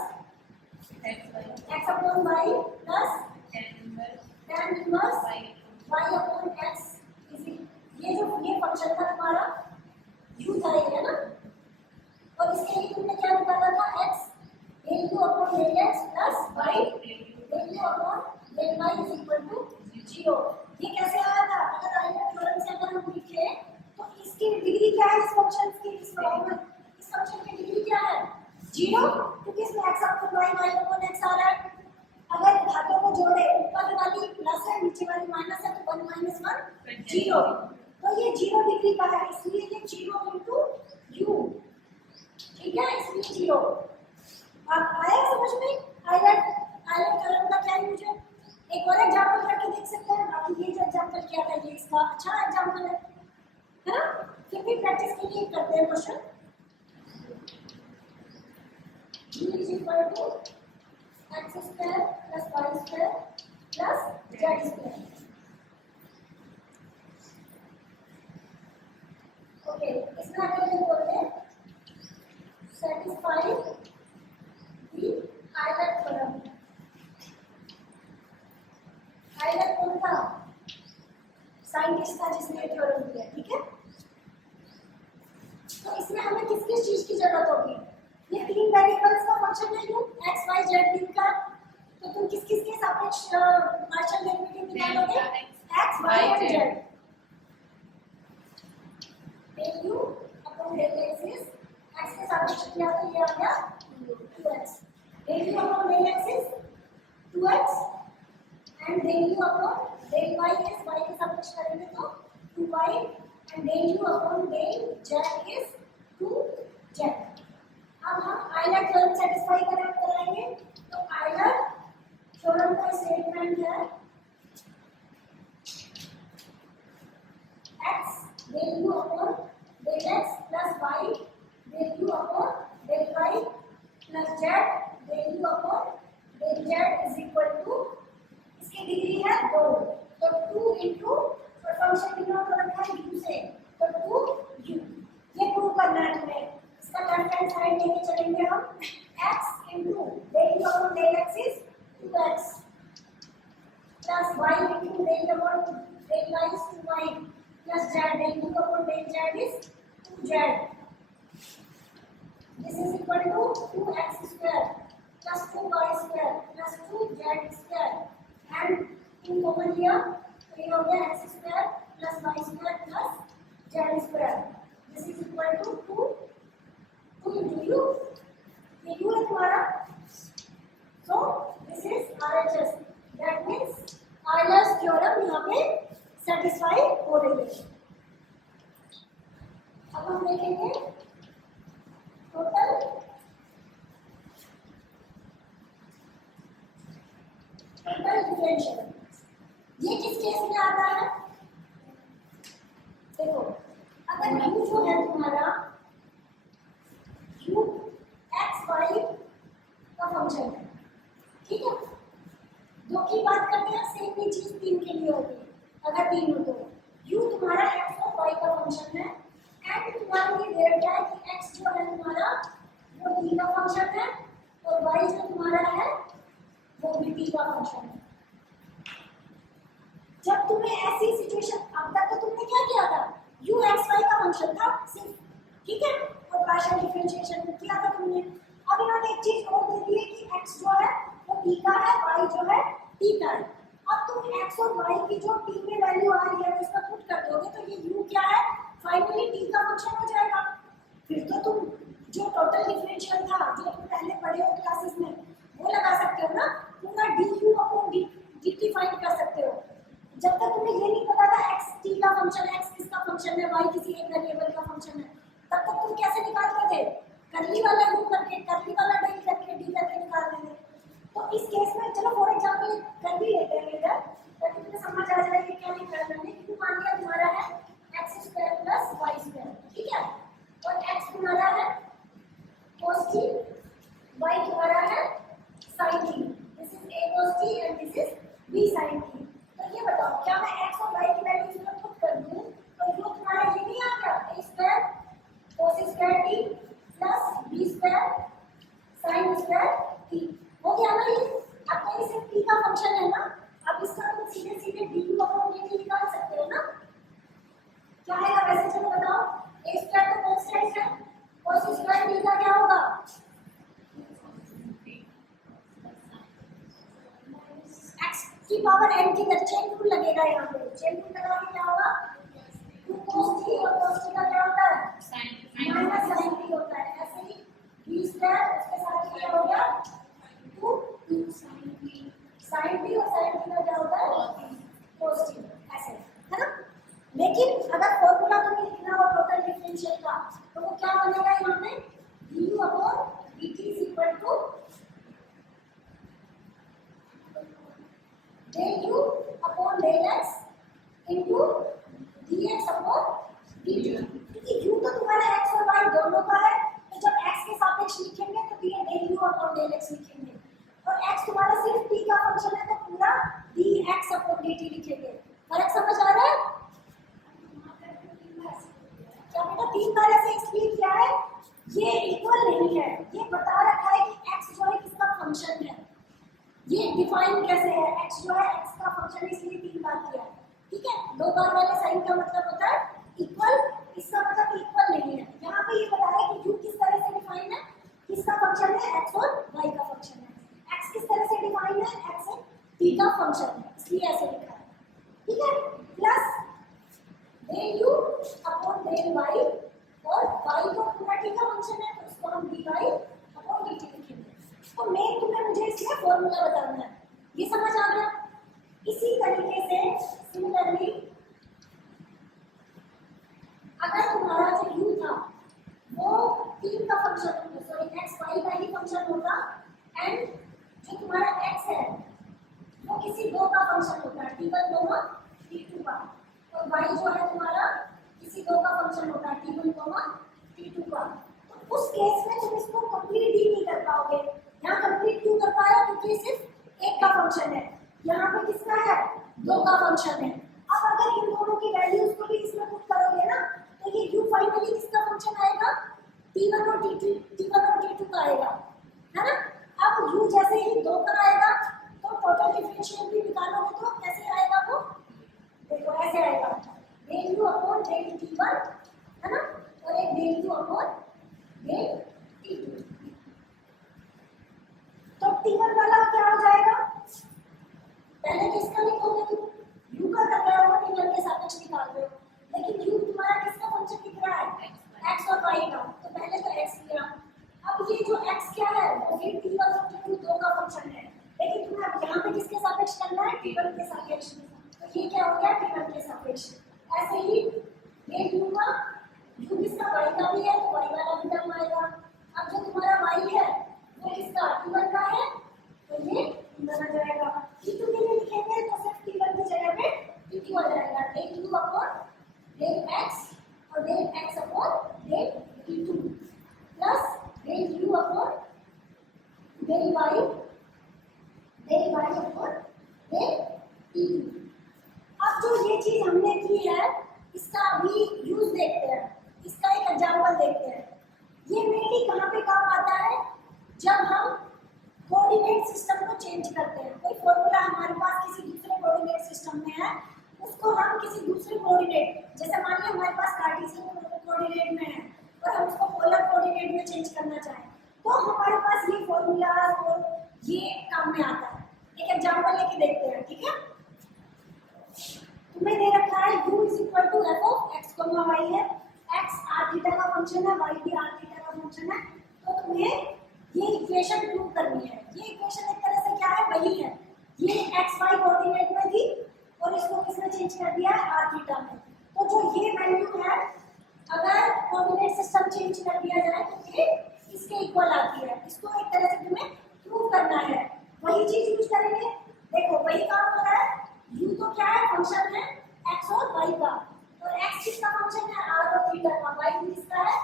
x upon y plus tan inverse upon del x plus y del u upon del y is equal to 0। ये कैसे आया था? अगर आइलैंड थ्योरम से अगर हम लिखे तो इसकी डिग्री क्या है इस फंक्शन की, इस फॉर्म में इस फंक्शन की डिग्री क्या है? 0, क्योंकि इसमें x upon y upon x आ रहा है। अगर घातों को जोड़े, ऊपर वाली प्लस है नीचे वाली माइनस है, तो 1 माइनस 1 0, तो ये 0 डिग्री का है, इसलिए ये 0 इंटू u, ठीक है, इसलिए 0। अब आया समझ में आइलैंड थ्योरम का क्या यूज है? एक और एग्जांपल करके देख सकते हैं। बाकी ये जो एग्जांपल किया था ये इसका अच्छा एग्जांपल है ना? फिर भी प्रैक्टिस के लिए करते हैं question. u is equal to x square plus y square plus z square। Okay, इसमें अगर ये बोलते हैं satisfy the Euler theorem। Euler कौन था? साइंटिस्ट था जिसने थ्योरम दिया, ठीक है। तो इसमें हमें किस किस चीज की जरूरत होगी? ये तीन वेरिएबल्स का फंक्शन है यू, एक्स वाई जेड तीन का, तो तुम किस किस के सापेक्ष पार्शियल डेरिवेटिव निकालोगे? एक्स वाई और जेड। Del u upon del x is x के सापेक्ष किया तो ये आ गया 2x, del u upon del x is 2x and del u upon del y is y के सापेक्ष करेंगे तो 2y and del u upon del z is 2z। अब हम आइलर थ्योरम सेटिस्फाई कराएंगे, तो आइलर थ्योरम का स्टेटमेंट है x del u upon del x plus y del u upon del y plus z del u upon del z is equal to, इसकी degree है 2, तो 2 into function denote हो रखा है u से, तो 2u। ये प्रूव करना है तुम्हें। इसका लेफ्ट हैंड साइड लेके चलेंगे हम, x into del u upon del x is 2x plus y into del u upon del y is 2y plus z del u upon del z is 2z। This is equal to 2x square plus 2y square plus 2z square and इन common लिया तो ये हो गया x square plus y square plus z square. This is equal to 2 into u, ये u है तुम्हारा, so this is RHS, that means Euler's theorem यहाँ पे satisfy हो रही है। अब हम देखेंगे टोटल डिफरेंशियल। ये किस केस में आता है? देखो, अगर u जो है तुम्हारा u x y का फंक्शन है, ठीक है। दो की बात करते हैं, सेम ही चीज तीन के लिए होगी। अगर तीन हो तो u तुम्हारा x और y का फंक्शन है एंड तुम्हारा ये दे रखा है कि x जो है तुम्हारा वो t का फंक्शन है और y जो तुम्हारा है वो भी t का फंक्शन है। जब तुम्हें ऐसी सिचुएशन, अब तक तो तुमने क्या किया था, u x y का फंक्शन था सिर्फ, ठीक है, और पार्शियल डिफरेंशिएशन किया था तुमने। अब इन्होंने एक चीज और दे दी है कि x जो है वो t का है, y जो है t का है। अब तुम x और y की जो t में वैल्यू आ रही है उसका पुट कर दोगे तो ये u क्या है, फाइनली t का फंक्शन हो जाएगा। फिर तो तुम जो टोटल डिफरेंशियल था जो तुम पहले पढ़े हो क्लासेस में वो लगा सकते हो ना, पूरा du अपॉन dt फाइंड कर सकते हो। जब तक तुम्हें ये नहीं पता था x t का फंक्शन है, x किसका फंक्शन है, y किसी एक वेरिएबल का फंक्शन है, तब तक तुम कैसे निकालते थे? कर्ली वाला u करके, कर्ली वाला डेल करके, d करके निकाल देंगे। तो इस केस में चलो फॉर एग्जांपल कर भी लेते हैं इधर, ताकि तुम्हें समझ आ जाए कि क्या निकालना है। q मान लिया तुम्हारा है x square plus y square, ठीक है, और x तुम्हारा है cos t, y तुम्हारा है sin t। This is a cos t and this is b sin t। तो ये बताओ, क्या मैं x और y की वैल्यू इसमें पुट कर दूं तो u तुम्हारा ये नहीं आ गया, a square cos square t plus b square sin square t हो गया ना। ये अब तो इसे t का फंक्शन है ना, अब इसका तुम सीधे सीधे du अपॉन dt निकाल सकते हो ना। क्या आएगा वैसे, चलो बताओ, a स्क्वायर तो कांस्टेंट है, cos स्क्वायर t का क्या होगा, की पावर n की तरह चेन रूल लगेगा यहाँ पे। चेन रूल लगा के क्या होगा, 2 cos t और cos t का क्या होता है माइनस sin t होता है। ऐसे ही b स्क्वायर उसके साथ क्या हो गया 2 sin t और sin t का क्या होता है cos t, ऐसे है ना। लेकिन अगर फॉर्मूला तुम्हें लिखना हो टोटल डिफरेंशियल का तो वो क्या बनेगा यहाँ पे du upon dt is equal to del u upon del x into dx upon dt। क्योंकि u तो तुम्हारा x और y दोनों का है, तो जब x के सापेक्ष लिखेंगे तो ये del u upon del x लिखेंगे, और x तुम्हारा सिर्फ t का फंक्शन है तो पूरा dx अपॉन dt लिखेंगे। फर्क समझ आ रहा है क्या बेटा? 3 बार ऐसे इसलिए किया है, ये इक्वल नहीं है, ये बता रखा है कि x जो है किसका फंक्शन है, ये डिफाइन कैसे है, x जो है x का फंक्शन, इसलिए 3 बार किया है। ठीक है, 2 बार वाले साइन का मतलब होता है इक्वल, इसका मतलब इक्वल नहीं है। यहाँ पे ये बताया कि u किस तरह से डिफाइन है, किसका फंक्शन है, x और y का फंक्शन है। x किस तरह से डिफाइन है, x है t का फंक्शन है, इसलिए ऐसे लिखा है। ठीक है, plus del u upon del y, और y तो पूरा t का फंक्शन है तो इसको हम dy अपॉन dt लिखेंगे। तो मेन तुम्हें मुझे इसमें फॉर्मूला बताना है, ये समझ आ गया। इसी तरीके से सिमिलरली अगर तुम्हारा जो u था वो t का फंक्शन, सॉरी x y का ही फंक्शन होगा, एंड जो तुम्हारा x है वो किसी दो का फंक्शन होता है, t1 t2 का, और y जो है तुम्हारा किसी दो का फंक्शन होता है, t1 t2 का। तो उस केस में तुम इसको कंप्लीट ही नहीं कर पाओगे। यहाँ कंप्लीट क्यों कर पाया, क्योंकि सिर्फ एक का फंक्शन है, यहाँ पे किसका है, दो का फंक्शन है। अब अगर इन दोनों की वैल्यूज को भी इसमें पुट करोगे ना तो ये u फाइनली किसका फंक्शन आएगा, t1 और t2 का आएगा, है ना। अब u जैसे ही दो का आएगा तो टोटल डिफरेंशियल भी निकालोगे तो कैसे आएगा वो, देखो ऐसे आएगा del u upon del t1, है ना, और एक del u upon del t2। तो t1 वाला क्या हो जाएगा, पहले किसका लिखोगे तुम, u का कर रहे हो, t1 के सापेक्ष निकाल रहे हो, लेकिन u तुम्हारा किसका फंक्शन दिख रहा है, x और y का, तो पहले तो x लिया। अब ये जो x क्या है वो भी t1 और t2 दो का फंक्शन है, लेकिन तुम्हें अब यहाँ पे किसके सापेक्ष करना है, t1 के सापेक्ष, तो ये क्या हो गया t1 के सापेक्ष। ऐसे ही ये u का, u किसका y का भी है तो y वाला भी टर्म आएगा। अब जो तुम्हारा y है वो किसका, t1 का है, तो ये t1 आ जाएगा। t2 के लिए लिखेंगे तो सिर्फ t1 की जगह पे t2 आ जाएगा, del u upon del x और del x upon del t2 plus del u upon del y upon del t2। अब जो ये चीज हमने की है इसका अभी यूज देखते हैं, इसका एक एग्जांपल देखते हैं। ये मेनली कहाँ पे काम आता है, जब हम कोऑर्डिनेट सिस्टम को चेंज करते हैं। कोई फॉर्मूला हमारे पास किसी दूसरे कोऑर्डिनेट सिस्टम में है, उसको हम किसी दूसरे कोऑर्डिनेट, जैसे मान लीजिए हमारे पास कार्टेशियन कोऑर्डिनेट में है और हम उसको पोलर कोऑर्डिनेट में चेंज करना चाहें तो हमारे पास ये फॉर्मूला और ये काम में आता है। एक एग्जांपल लेके देखते हैं, ठीक है। तुम्हें दे रखा है u is equal to f of x comma y है, x r थीटा का फंक्शन है, y भी r थीटा का फंक्शन है। तो तुम्हें ये इक्वेशन प्रूव करनी है। ये इक्वेशन एक तरह से क्या है, वही है, ये x y कोऑर्डिनेट में थी और इसको किसमें चेंज कर दिया है, r थीटा में। तो जो ये वैल्यू है अगर कोऑर्डिनेट सिस्टम चेंज कर दिया जाए तो ये इसके इक्वल आती है। इसको एक तरह से तुम्हें प्रूव करना है, वही चीज यूज करेंगे। देखो वही काम हो रहा है, u तो क्या है, फंक्शन है x और y का, और x किसका फंक्शन है, r और थीटा का, y किसका है,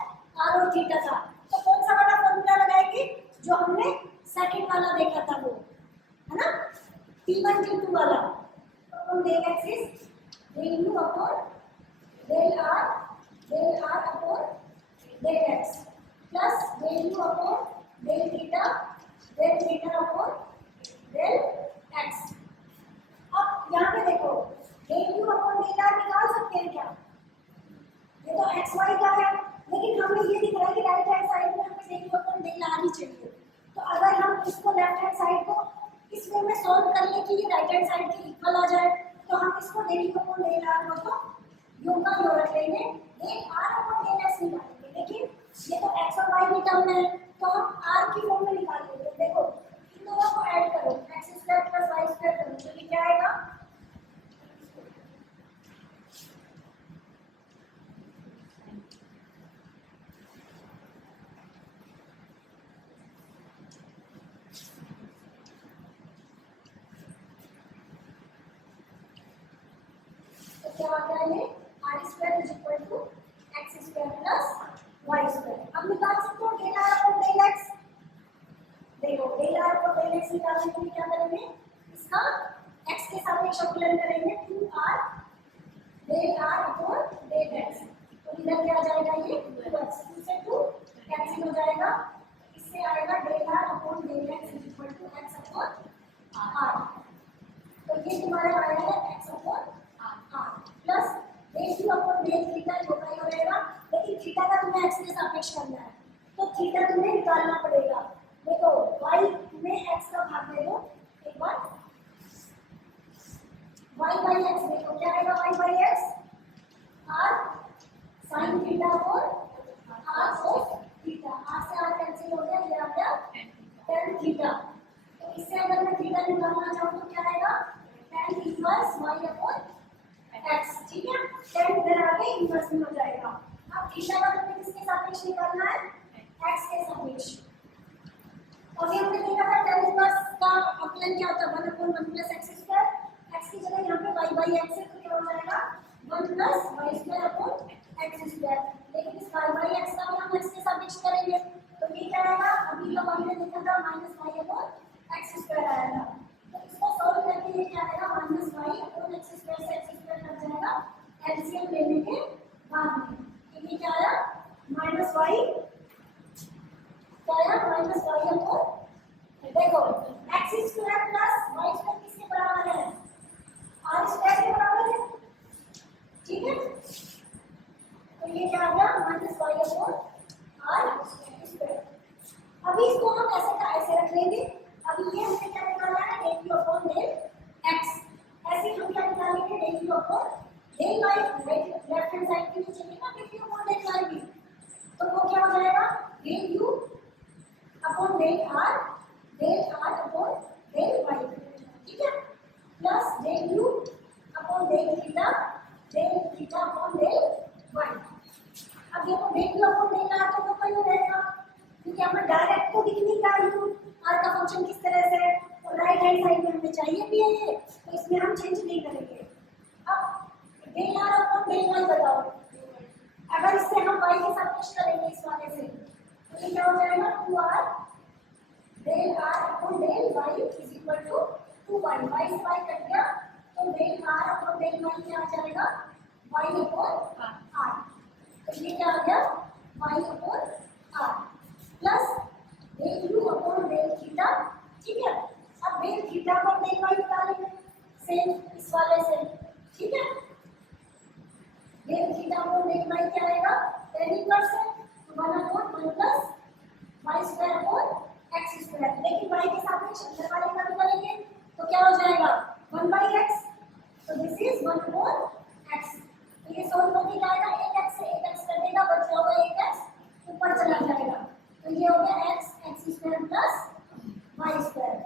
r और थीटा का। तो कौन सा वाला फॉर्मूला लगाएंगे, जो हमने सेकंड वाला देखा था वो, है ना, t1 t2 वाला। तो del x is del u upon del r upon del x plus del u upon del theta upon del x। अब यहाँ पे देखो del u upon del r निकाल सकते हैं क्या, ये तो x y का है, लेकिन हमें ये दिख रहा है कि राइट हैंड साइड में हमें del u upon del r ही चाहिए। तो अगर हम इसको लेफ्ट हैंड साइड को इस इस वे में सॉल्व कर ले कि ये राइट हैंड साइड के इक्वल आ जाए, तो हम इसको डेल को डेल आर को योग का योग रख लेंगे, डेल आर और डेल एक्स निकालेंगे। लेकिन ये तो एक्स और वाई की टर्म है, तो हम आर की फॉर्म में निकाल लेंगे। देखो इन दोनों को ऐड करो, x square plus y square करो, तो ये क्या आएगा, क्या आता है ये r square is equal to x square plus y square. अब निकाल सकते हो डेल आर और डेल एक्स। देखो डेल आर और डेल एक्स निकालने के लिए क्या करेंगे, इसका एक्स के सापेक्ष अवकलन करेंगे, 2r del r upon del x. तो इधर क्या आ जाएगा, ये 2x, 2 से 2 कैंसिल हो जाएगा, इससे आएगा del r upon del x is equal to x upon r. तो ये तुम्हारा आएगा x upon plus del q upon del theta जो का हो रहेगा, लेकिन थीटा का तुम्हें एक्स के सापेक्ष करना है, तो थीटा तुम्हें निकालना पड़ेगा। देखो y में x का भाग दे दो एक बार, y बाई x देखो क्या आएगा, y by x r sin theta और r cos थीटा, r से r कैंसिल हो गया, ये आ गया tan थीटा। तो इससे अगर मैं थीटा निकालना चाहूँ तो क्या आएगा, tan inverse y upon x, ठीक है, tan इधर आके इनवर्स में हो जाएगा। अब थीटा का तुम्हें किसके सापेक्ष निकालना है, x के सापेक्ष। अभी हमने देखा था tan इनवर्स का अवकलन क्या होता है, 1 upon 1 plus x square, x की जगह यहाँ पे y बाई x है, तो क्या हो जाएगा 1 plus y square upon x square. लेकिन इस y बाई x का भी हम x के सापेक्ष करेंगे, तो ये क्या आएगा, अभी जो हमने देखा था minus y upon x square आएगा। तो इसको सॉल्व करके ये क्या आएगा, minus y upon x square से x स्क्वायर कट जाएगा एलसीएम लेने के बाद में। तो ये क्या आया, माइनस y क्या आया, माइनस y अपॉन, देखो x square plus y square किसके बराबर है, r स्क्वायर के बराबर है, ठीक है। तो ये क्या आ गया, minus y upon r square. अभी इसको हम ऐसे का ऐसे रख लेंगे। अभी ये हमने क्या निकाला है, del q upon del x, ऐसे हम क्या निकालेंगे, del q upon del y, left hand side के नीचे लिखा del q upon del y भी, तो वो क्या हो जाएगा, del u upon del r upon del y, ठीक है, plus del u upon del theta upon del y। अब देखो del u upon del r तो कोई नहीं रहेगा, क्योंकि हमें डायरेक्ट को दिख नहीं रहा है r का फंक्शन किस तरह से, और राइट हैंड साइड में हमें चाहिए भी है ये, तो इसमें हम चेंज नहीं करेंगे। अब del r upon del y बताओ, अगर इससे हम y के सापेक्ष करेंगे इस वाले से, तो ये क्या हो जाएगा, 2r del r upon del y is equal to 2y, y से y कट गया, तो del r upon del y क्या आ जाएगा, y अपॉन r। तो ये क्या आ गया, y upon r plus del u upon del theta, ठीक है। अब डेल थीटा को डेल y निकालेंगे सेम इस वाले से, ठीक है। Del theta upon del y क्या आएगा, tan इनवर्स है, तो 1 upon 1 plus y square upon x square. लेकिन y के सापेक्ष अंदर वाले का भी करेंगे, तो क्या हो जाएगा 1 बाई x, तो दिस इज 1 अपॉन x। तो ये सॉल्व करके क्या आएगा, एक x से एक x कटेगा, बच जाएगा एक x ऊपर चला जाएगा, तो ये हो गया x square plus y square.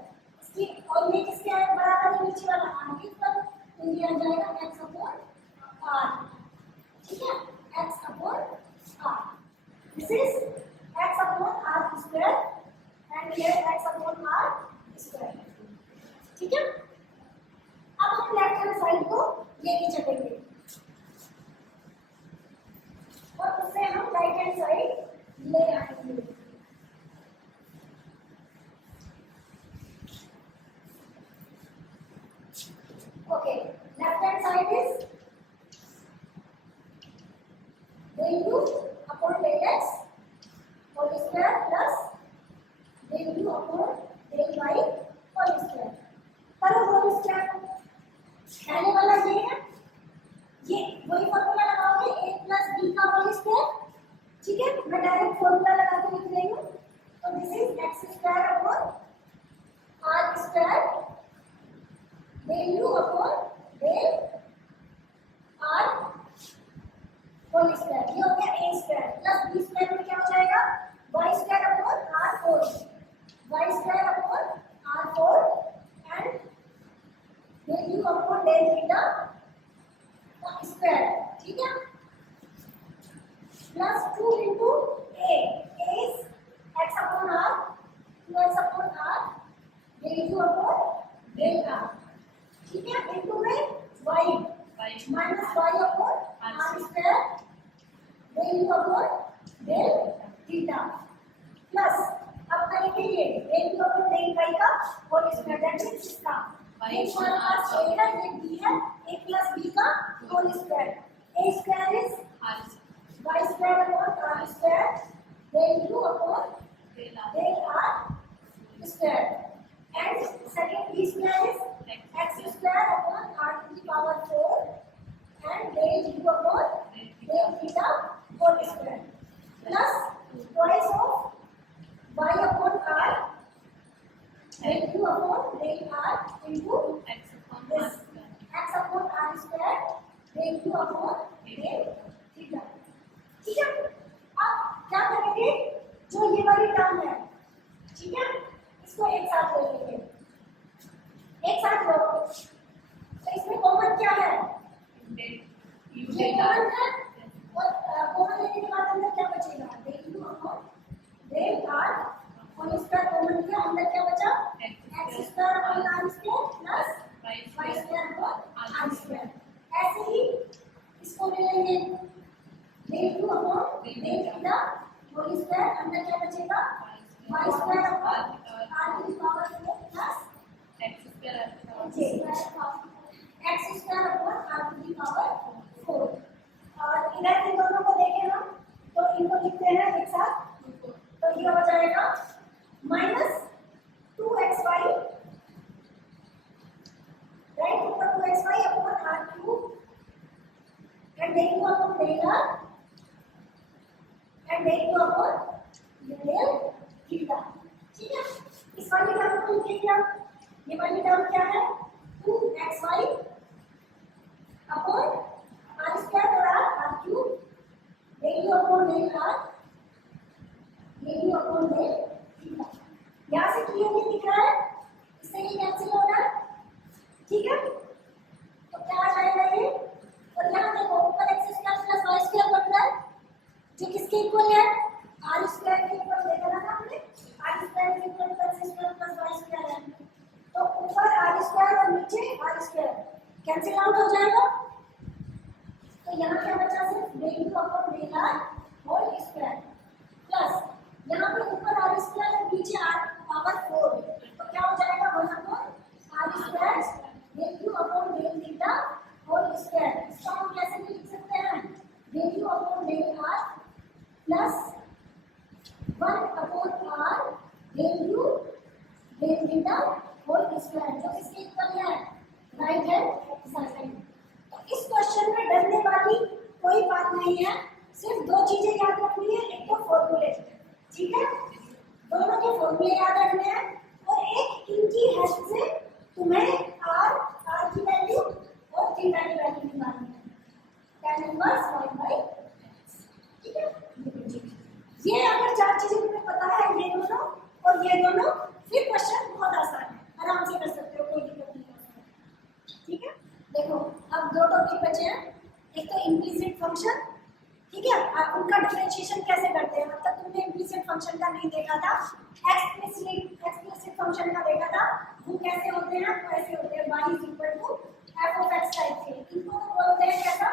इसकी और ये किसके बराबर है, नीचे वाला r के ऊपर, तो ये आ जाएगा x अपॉन r, ठीक है, x upon r। This is x upon r square and here x upon r square, ठीक है। अब हम लेफ्ट हैंड साइड को लेके चलेंगे और उससे हम राइट हैंड साइड ले आएंगे। Okay, left hand side is del u upon del x whole square plus del u upon del y whole square। करो whole square, पहले वाला ये है, ये वही फॉर्मूला लगाओगे a प्लस b का होल स्क्वायर, ठीक है। मैं डायरेक्ट फॉर्मूला लगा के लिख रही हूँ, तो this is x square upon r square u upon del r whole square. ये हो गया a square plus b square में क्या हो जाएगा y square upon r4 y square upon r4 and del u upon del theta square. ठीक है plus 2 into a is x upon r 2x upon r del u upon del r। ठीक है into में y minus y upon r square del u upon del theta plus अब करेंगे ये del u upon del y का whole square that means इसका ये हमारे पास a है ये b है a प्लस b का whole square a square is y square upon r square del u upon del r square and second b square is x square upon r to the power 4 and del u upon del theta whole square plus twice of y upon r del u upon del r into x upon r this square. x upon r square del u upon del theta. ठीक है अब क्या करेंगे जो ये वाली term है ठीक है इसको एक साथ ले लेंगे एक साथ लो तो इसमें कॉमन क्या है Del u ये del कॉमन r. है और कॉमन लेने के बाद अंदर क्या बचेगा del u upon del r और इसका कॉमन लिया अंदर क्या बचा x square upon r square plus y y square square upon r square. ऐसे ही इसको ले लेंगे del u upon del theta whole square अंदर क्या बचेगा y square upon r to the power 4 plus x square r power x square upon r to the power 4 और इधर इन दोनों को देखें हम तो इनको लिखते हैं एक साथ तो ये हो जाएगा माइनस 2xy राइट ऊपर 2xy upon r cube and del u upon del r and del u upon del theta. ठीक है इस वाली टर्म को लिखेंगे हम ये वाली टर्म क्या है 2xy अपॉन r स्क्वायर और r cube del u upon del r del u upon del theta. यहाँ से क्लियरली दिख रहा है इससे ये कैंसिल हो रहा है। ठीक है तो क्या आ जाएगा ये और यहाँ देखो ऊपर x square plus y square बन रहा है जो किसके इक्वल है r स्क्वायर के इक्वल देखा था हमने r स्क्वायर के equal x square plus y square है तो ऊपर r स्क्वायर और नीचे r स्क्वायर कैंसिल आउट हो जाएगा तो यहाँ क्या बचा सिर्फ del u upon del r whole square plus यहाँ पे ऊपर r स्क्वायर और नीचे r पावर 4 तो क्या हो जाएगा 1 upon r square del u upon del theta whole square. इसको हम कैसे भी लिख सकते हैं del u upon del r plus 1 upon r del u del theta whole square जो इसके इक्वल है राइट हैंड साइड। तो इस क्वेश्चन में डरने वाली कोई बात नहीं है सिर्फ दो चीजें याद रखनी है एक तो फॉर्मूले ठीक है दोनों के फॉर्मूले याद रखने हैं और एक इनकी हेल्प से तुम्हें r की वैल्यू और थीटा की वैल्यू निकालनी है tan इनवर्स y बाय ठीक है ये अगर चार चीजें तुम्हें पता है ये दोनों और ये दोनों फिर क्वेश्चन बहुत आसान है आराम से कर सकते हो कोई दिक्कत नहीं है ठीक है देखो अब दो टॉपिक बचे हैं एक तो इम्प्लिसिट फंक्शन ठीक है उनका डिफरेंशिएशन कैसे करते हैं मतलब तुमने इम्प्लिसिट फंक्शन का नहीं देखा था एक्सप्लिसिट फंक्शन का देखा था वो कैसे होते हैं तो ऐसे होते हैं y is equal to f of x type के इनको तो बोलते हैं कैसा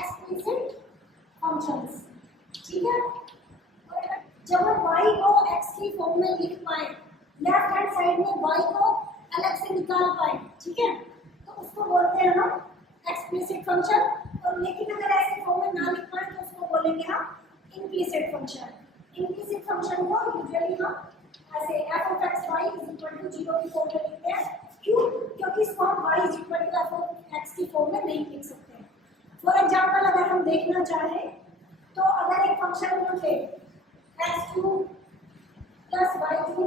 एक्सप्लिसिट फंक्शंस ठीक है जब हम y को x की फॉर्म में लिख पाए लेफ्ट हैंड साइड में y को अलग से निकाल पाए ठीक है तो उसको बोलते हैं हम एक्सप्लिसिट फंक्शन और लेकिन अगर ऐसे फॉर्म में ना लिख पाए तो उसको बोलेंगे हम इम्प्लिसिट फंक्शन। इम्प्लिसिट फंक्शन को यूजुअली हम ऐसे f of x y is equal to 0 की फॉर्म में लिखते हैं क्यों क्योंकि इसको हम y is equal to f of x की फॉर्म में नहीं लिख सकते। फॉर एग्जांपल अगर हम देखना चाहें तो अगर एक फंक्शन हम ले x3 plus y3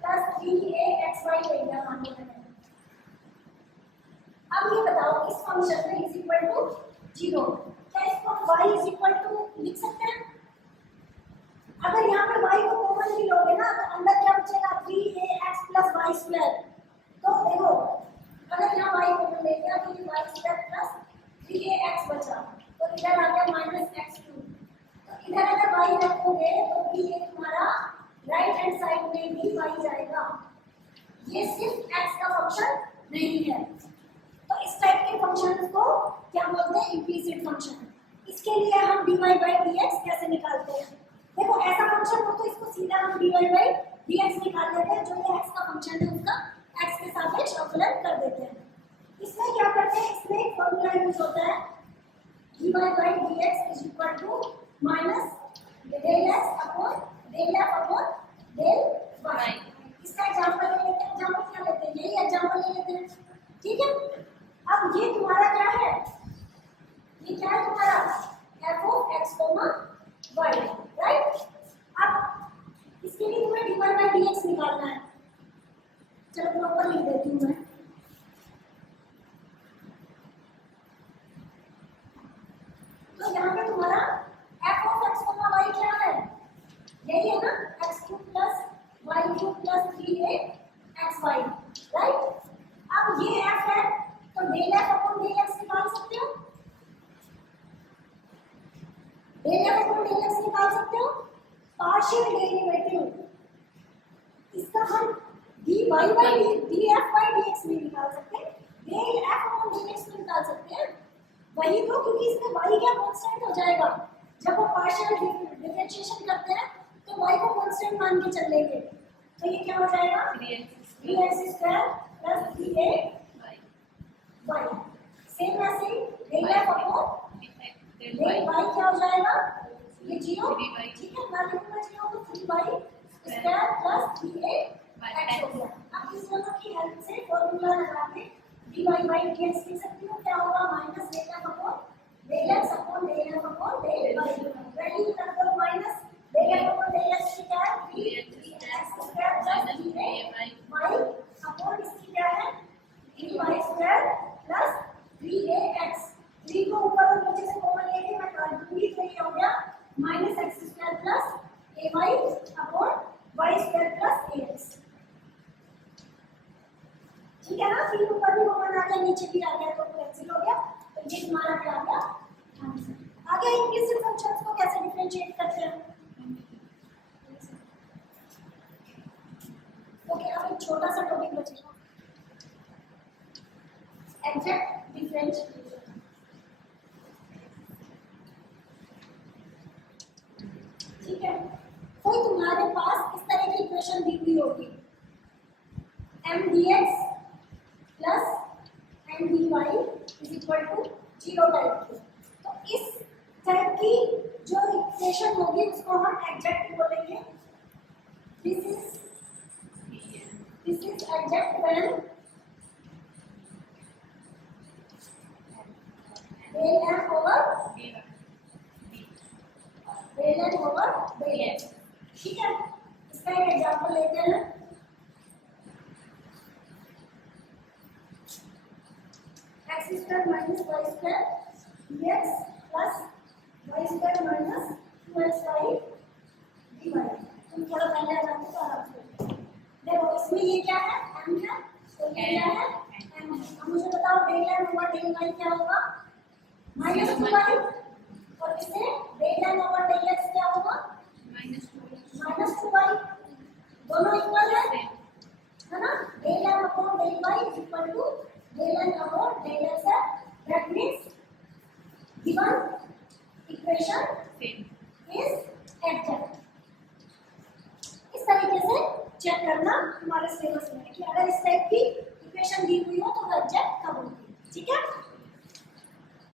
plus 3axy ले लिया मान लो मैंने। अब ये बताओ इस फंक्शन में इज इक्वल टू 0, क्या इसको y इज इक्वल टू लिख सकते हैं? अगर यहाँ पर y को कॉमन भी लोगे ना तो अंदर क्या बचेगा 3ax प्लस वाई स्क्वायर। तो देखो अगर यहाँ y कॉमन ले लिया तो ये वाई स्क्वायर प्लस 3ax बचा, तो इधर आ गया माइनस x2। तो इधर अगर y रखोगे तो भी ये तुम्हारा राइट हैंड साइड में भी y जाएगा। ये सिर्फ x का फंक्शन नहीं है। तो इस टाइप के फंक्शन को क्या बोलते हैं? Implicit function. इसके लिए हम dy by dx कैसे निकालते हैं? देखो ऐसा फंक्शन हो तो इसको सीधा हम dy by dx निकाल देते हैं, जो ये x का फंक्शन है उसका x के सापेक्ष अवकलन कर देते हैं। इसमें क्या करते हैं? इसमें एक फॉर्मूला यूज होता है dy by dx is equal to minus del x upon del f upon del y। इसका एग्जांपल ले लेते हैं। एग्जांपल क्या लेते हैं? यही एग्जांपल ले लेते हैं, ठीक है। अब ये तुम्हारा क्या है? ये क्या है तुम्हारा? f of x, y, right. अब इसके लिए तुम्हें dy by dx निकालना है। चलो प्रॉपर लिख देती हूँ मैं। तो यहाँ पे तुम्हारा f of x, y क्या है? यही है ना, x³ plus y³ plus 3axy, right. अब ये f है तो del f upon del x निकाल सकते हो। Del f upon del x निकाल सकते हो। पार्शियल डेरिवेटिव इसका हम dy by df by dx नहीं निकाल सकते, del f upon del x में निकाल सकते हैं। वही तो, क्योंकि इसमें y क्या कांस्टेंट हो जाएगा। जब हम पार्शियल डिफरेंशिएशन करते हैं तो y को कांस्टेंट मान के चल लेंगे, तो ये क्या हो जाएगा? 3x square plus 3a y। Same ऐसे del f upon del y क्या हो जाएगा? ये 0, ठीक है ना, लिखना 0 तो 3y square plus 3a x हो गया। अब इस दोनों की हेल्प से फॉर्मूला लगा के dy by dx लिख सकती हूँ। क्या होगा? Minus del f upon del x upon del f upon del y। Value रख दो minus del f upon del x की क्या है? 3x square plus 3a y upon इसकी क्या है? 3y square plus 3ax। 3 को ऊपर और नीचे से कॉमन लेके मैं काट दूंगी, तो ये हो गया minus x square plus ay upon y square plus ax, ठीक है ना। 3 ऊपर भी कॉमन आ गया, नीचे भी आ गया, तो कैंसिल हो गया। तो ये तुम्हारा क्या आ गया? आंसर। आगे इम्प्लिसिट फंक्शंस को कैसे डिफरेंशिएट करते हैं? ओके, अब एक छोटा सा टॉपिक बचेगा, एग्जैक्ट डिफरेंशिएशन। ठीक है, कोई तुम्हारे पास इस तरह की इक्वेशन दी हुई होगी, m dx plus m dy is equal to 0 type की। तो इस टाइप की जो इक्वेशन होगी उसको हम एग्जैक्ट बोलेंगे। This is exact when del f over del n over del x, ठीक है। इसका एक एग्जांपल लेते हैं। x square minus y square dx plus y square minus 2xy dy। तुम थोड़ा पहले आ जाते तो आराम से देखो। इसमें ये क्या है? m है, तो ये क्या है? m है। अब मुझे बताओ del n over del y क्या होगा? माइनस 2y, और इससे del n over del x क्या होगा? Minus 2y। दोनों इक्वल है ना। Del n upon del y is equal to del n upon del x है। That means given equation is exact. इस तरीके से चेक करना हमारे सिलेबस में है कि अगर इस टाइप की इक्वेशन दी हुई हो तो वो एग्जैक्ट